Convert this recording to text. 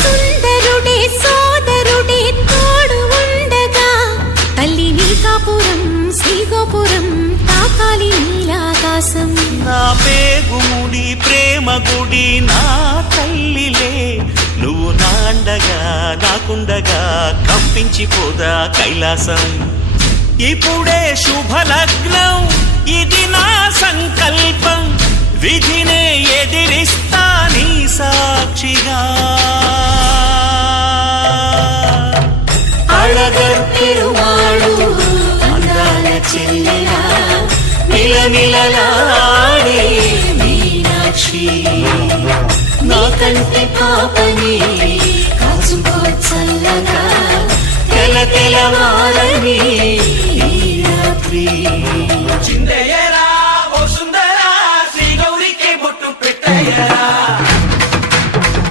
సుందరుడే సోదరుడే తోడు ఉండగా తల్లిని కాపురం శ్రీగోపురం తాకాలి నీలాకాశం. నా పేగుముడి ప్రేమ గుడి నా తల్లిలే, నువ్వు నాండగా నాకుండగా కంపించిపోదా కైలాసం. ఇప్పుడే శుభలగ్నం ఇది నా సంకల్పం, విధినే ఎదిరిస్తా నీ సాక్షిగా. అళగర్ పెరుమాళు అందాల చెల్లెలా మిలమిలలాడే మీనాక్షి, నీ కంటి పాపని